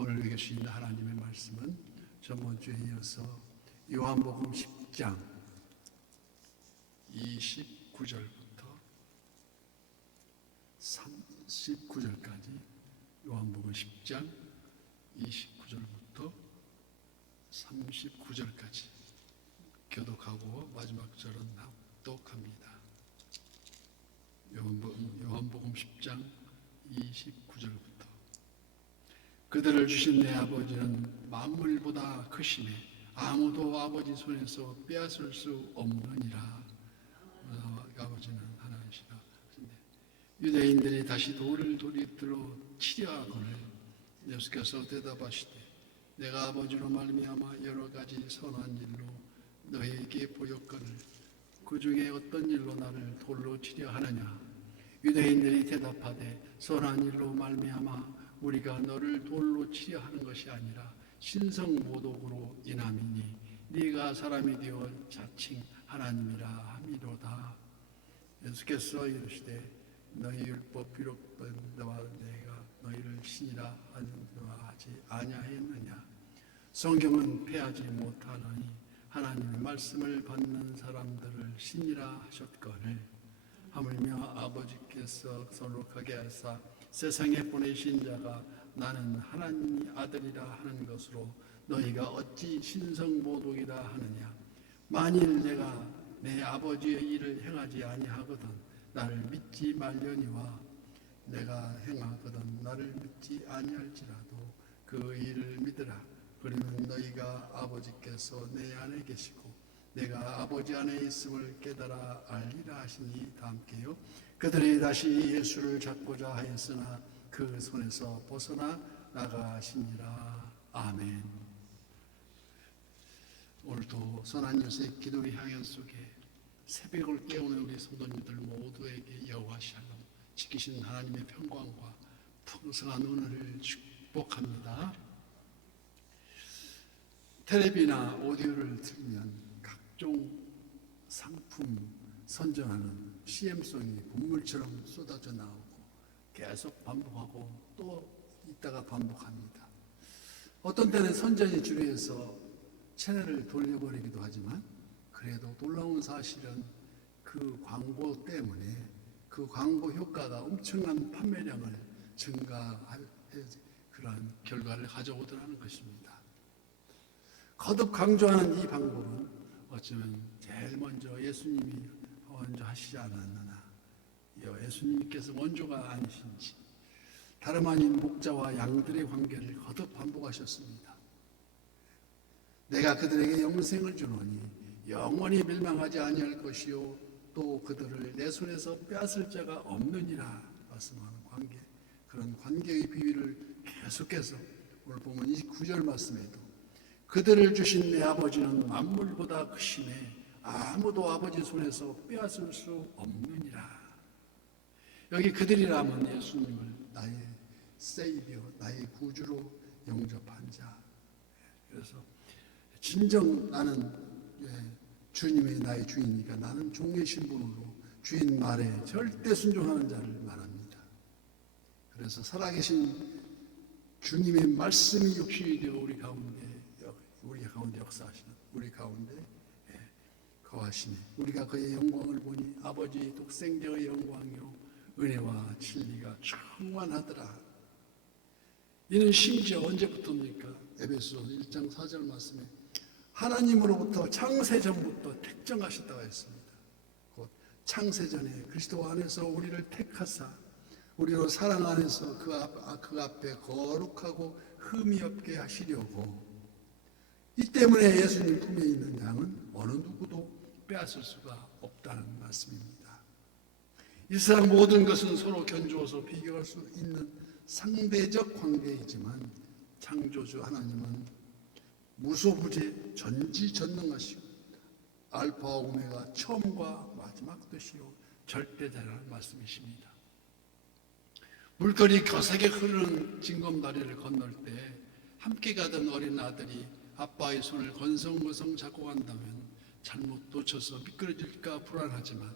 오늘 읽으신 하나님의 말씀은 전번주에 이어서 요한복음 10장 29절부터 39절까지 요한복음 10장 29절부터 39절까지 교독하고 마지막 절은 납독합니다. 요한복음 10장 29절부터 그들을 주신 내 아버지는 만물보다 크시매 아무도 아버지 손에서 빼앗을 수 없느니라. 아버지는 하나님이시라. 유대인들이 다시 돌을 도리들로 치려하거늘 예수께서 대답하시되 내가 아버지로 말미암아 여러 가지 선한 일로 너희에게 보였거늘 그 중에 어떤 일로 나를 돌로 치려 하느냐. 유대인들이 대답하되 선한 일로 말미암아 우리가 너를 돌로 치려 하는 것이 아니라 신성모독으로 인함이니 네가 사람이 되어 자칭 하나님이라 함이로다. 예수께서 이르시되 너희 율법 비록 너와 내가 너희를 신이라 하지 아니하였느냐. 성경은 패하지 못하노니 하나님의 말씀을 받는 사람들을 신이라 하셨거늘 하물며 아버지께서 거룩하게 하사 세상에 보내신 자가 나는 하나님의 아들이라 하는 것으로 너희가 어찌 신성모독이라 하느냐. 만일 내가 내 아버지의 일을 행하지 아니하거든 나를 믿지 말려니와 내가 행하거든 나를 믿지 아니할지라도 그 일을 믿으라. 그러면 너희가 아버지께서 내 안에 계시고 내가 아버지 안에 있음을 깨달아 알리라 하시니 다 함께요. 그들이 다시 예수를 잡고자 하였으나 그 손에서 벗어나 나가시니라. 아멘. 오늘도 선한 요셉 기도의 향연 속에 새벽을 깨우는 우리 성도님들 모두에게 여호와 샬롬 지키신 하나님의 평강과 풍성한 은혜를 축복합니다. 텔레비나 오디오를 틀면 각종 상품 선전하는 CM송이 분물처럼 쏟아져 나오고 계속 반복하고 또 이따가 반복합니다. 어떤 때는 선전이 주류해서 채널을 돌려버리기도 하지만 그래도 놀라운 사실은 그 광고 때문에 그 광고 효과가 엄청난 판매량을 증가할 그러한 결과를 가져오더라는 것입니다. 거듭 강조하는 이 방법은 어쩌면 제일 먼저 예수님이 먼저 하시지 않았느냐. 예수님께서 원조가 아니신지 다름 아닌 목자와 양들의 관계를 거듭 반복하셨습니다. 내가 그들에게 영생을 주노니 영원히 멸망하지 아니할 것이요 또 그들을 내 손에서 빼앗을 자가 없느니라 말씀하는 관계, 그런 관계의 비유를 계속해서 오늘 보면 29절 말씀에도 그들을 주신 내 아버지는 만물보다 크시매 아무도 아버지 손에서 빼앗을 수 없느니라. 여기 그들이라면 예수님을 나의 세이비어, 나의 구주로 영접한 자. 그래서 진정 나는 주님이 나의 주인이니까 나는 종의 신분으로 주인 말에 절대 순종하는 자를 말합니다. 그래서 살아계신 주님의 말씀이 육신이 되어 우리 가운데 역사하시는 우리 가운데 거하시니 우리가 그의 영광을 보니 아버지의 독생자의 영광이요 은혜와 진리가 충만하더라. 이는 심지어 언제부터입니까? 에베소 1장 4절 말씀에 하나님으로부터 창세전부터 택정하셨다고 했습니다. 곧 창세전에 그리스도 안에서 우리를 택하사 우리로 사랑 안에서 그 앞에 거룩하고 흠이 없게 하시려고. 이 때문에 예수님 품에 있는 양은 어느 누구도 빼앗을 수가 없다는 말씀입니다. 이 세상 모든 것은 서로 견주어서 비교할 수 있는 상대적 관계이지만 창조주 하나님은 무소부재 전지전능하시고 알파와 오메가 처음과 마지막 되시오 절대자라는 말씀이십니다. 물결이 거세게 흐르는 징검다리를 건널 때 함께 가던 어린 아들이 아빠의 손을 건성건성 잡고 간다면 잘못 놓쳐서 미끄러질까 불안하지만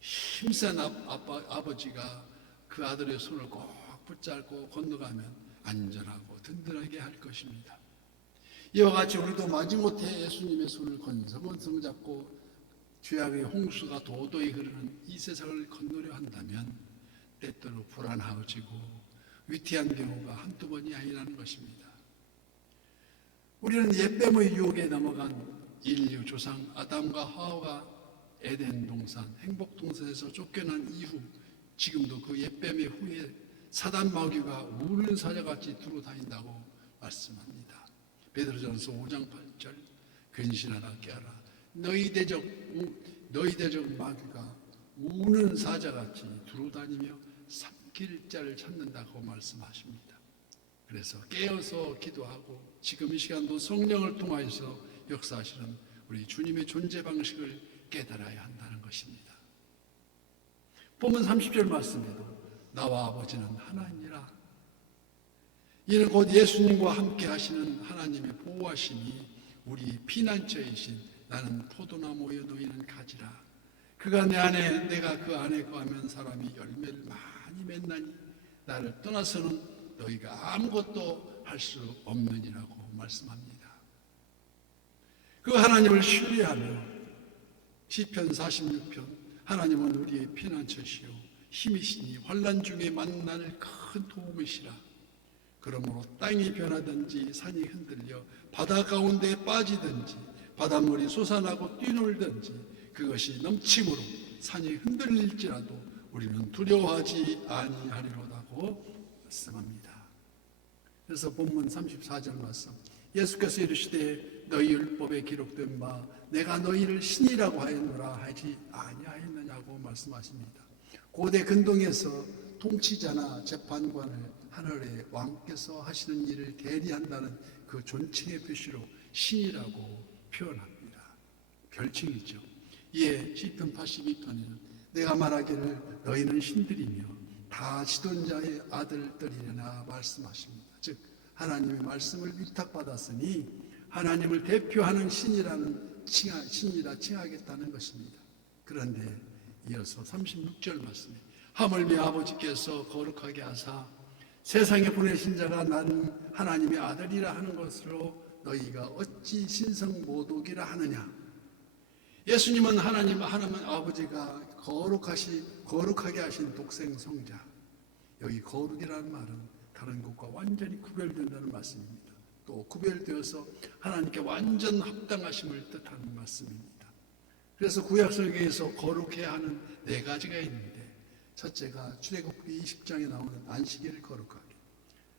힘센 아버지가 그 아들의 손을 꼭 붙잡고 건너가면 안전하고 든든하게 할 것입니다. 이와 같이 우리도 마지못해 예수님의 손을 건성건성 잡고 죄악의 홍수가 도도히 흐르는 이 세상을 건너려 한다면 때때로 불안하지고 위태한 경우가 한두 번이 아니라는 것입니다. 우리는 옛뱀의 유혹에 넘어간 인류 조상 아담과 하와가 에덴 동산, 행복 동산에서 쫓겨난 이후 지금도 그 옛뱀의 후에 사단 마귀가 우는 사자같이 두루 다닌다고 말씀합니다. 베드로전서 5장 8절 근신하라 깨어라 너희 대적 마귀가 우는 사자같이 두루 다니며 삼킬 자를 찾는다고 말씀하십니다. 그래서 깨어서 기도하고 지금 이 시간도 성령을 통하여서 역사하시는 우리 주님의 존재 방식을 깨달아야 한다는 것입니다. 본문 30절 말씀에도 나와 아버지는 하나니라. 이는 곧 예수님과 함께 하시는 하나님의 보호하심이 우리 피난처이신 나는 포도나무에 놓이는 가지라. 그가 내 안에 내가 그 안에 거하면 사람이 열매를 많이 맺나니 나를 떠나서는 너희가 아무것도 할 수 없느니라고 말씀합니다. 그 하나님을 신뢰하며 시편 46편 하나님은 우리의 피난처시요 힘이시니 환난 중에 만날 큰 도움이시라. 그러므로 땅이 변하든지 산이 흔들려 바다 가운데 빠지든지 바닷물이 솟아나고 뛰놀든지 그것이 넘침으로 산이 흔들릴지라도 우리는 두려워하지 아니하리로다고 말씀합니다. 그래서 본문 34절 말씀 예수께서 이르시되 너희 율법에 기록된 바 내가 너희를 신이라고 하였노라 하지 아니하였느냐고 말씀하십니다. 고대 근동에서 통치자나 재판관을 하늘의 왕께서 하시는 일을 대리한다는 그 존칭의 표시로 신이라고 표현합니다. 별칭이죠. 이에 시편 82편에는 내가 말하기를 너희는 신들이며 다 지존자의 아들들이려나 말씀하십니다. 즉 하나님의 말씀을 위탁받았으니 하나님을 대표하는 신이라 칭하겠다는 것입니다. 그런데 이어서 36절 말씀에 하물며 아버지께서 거룩하게 하사 세상에 보내신 자가 나는 하나님의 아들이라 하는 것으로 너희가 어찌 신성모독이라 하느냐. 예수님은 하나님 아버지가 거룩하게 하신 독생 성자. 여기 거룩이라는 말은 다른 것과 완전히 구별된다는 말씀입니다. 또 구별되어서 하나님께 완전 합당하심을 뜻하는 말씀입니다. 그래서 구약성경에서 거룩해야 하는 네 가지가 있는데 첫째가 출애굽기 20장에 나오는 안식일을 거룩하게,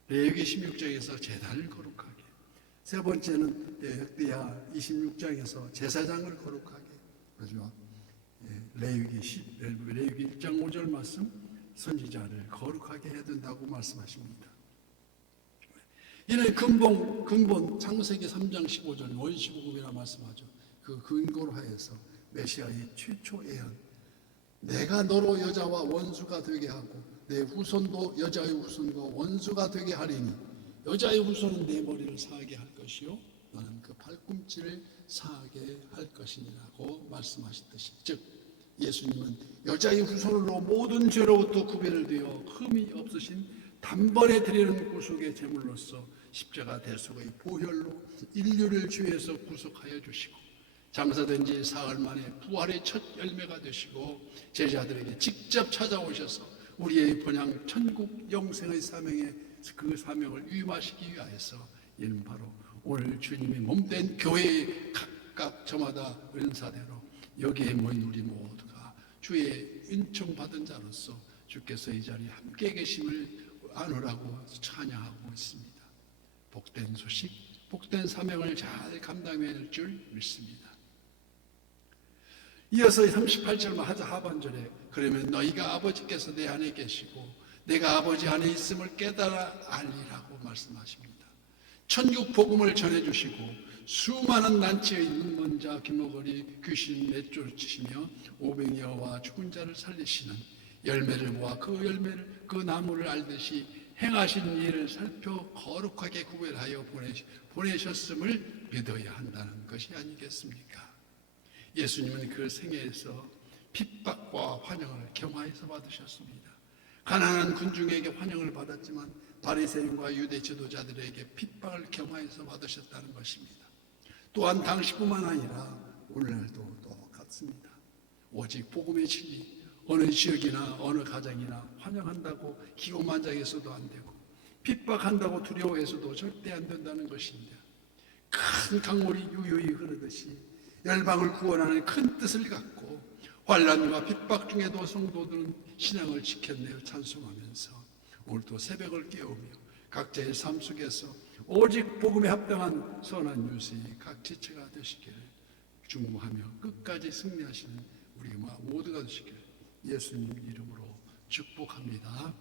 레위기 16장에서 제단을 거룩하게, 세 번째는 역대하 26장에서 제사장을 거룩하게, 그죠? 레위기 1장 5절 말씀 선지자를 거룩하게 해야 된다고 말씀하십니다. 이는 근본 창세기 3장 15절 원시복음이라 말씀하죠. 그 근거로 하여서 메시아의 최초 예언 내가 너로 여자와 원수가 되게 하고 내 후손도 여자의 후손과 원수가 되게 하리니 여자의 후손은 내 머리를 상하게 할 것이요 너는 그 발꿈치를 상하게 할 것이니라고 말씀하셨듯이 즉 예수님은 여자의 후손으로 모든 죄로부터 구별을 되어 흠이 없으신 단번에 드리는 구속의 제물로서 십자가 대속의 보혈로 인류를 죄에서 구속하여 주시고 장사된 지 사흘 만에 부활의 첫 열매가 되시고 제자들에게 직접 찾아오셔서 우리의 번영 천국 영생의 사명에 그 사명을 위임하시기 위하여서 이는 바로 오늘 주님의 몸된 교회의 각각 저마다 은사대로 여기에 모인 우리 모두가 주의 은총받은 자로서 주께서 이 자리에 함께 계심을 아노라고 찬양하고 있습니다. 복된 소식, 복된 사명을 잘 감당해낼 줄 믿습니다. 이어서 38절 하반절에 그러면 너희가 아버지께서 내 안에 계시고 내가 아버지 안에 있음을 깨달아 알리라고 말씀하십니다. 천국 복음을 전해주시고 수많은 난치에 있는 먼자 기머거리 귀신 내쫓으시며 오병이어와 죽은 자를 살리시는 열매를 모아 그 열매를 그 나무를 알듯이 행하신 일을 살펴 거룩하게 구별하여 보내셨음을 믿어야 한다는 것이 아니겠습니까? 예수님은 그 생애에서 핍박과 환영을 경화해서 받으셨습니다. 가난한 군중에게 환영을 받았지만 바리새인과 유대 지도자들에게 핍박을 겸하여서 받으셨다는 것입니다. 또한 당시뿐만 아니라 오늘날도 똑같습니다. 오직 복음의 진리, 어느 지역이나 어느 가정이나 환영한다고 기고만장해서도 안 되고 핍박한다고 두려워해서도 절대 안 된다는 것입니다. 큰 강물이 유유히 흐르듯이 열방을 구원하는 큰 뜻을 갖고 환난과 핍박 중에도 성도들은 신앙을 지켰네요. 찬송하면서 오늘도 새벽을 깨우며 각자의 삶 속에서 오직 복음에 합당한 선한 유세 각 지체가 되시기를 중무하며 끝까지 승리하시는 우리 모두가 되시기를 예수님 이름으로 축복합니다.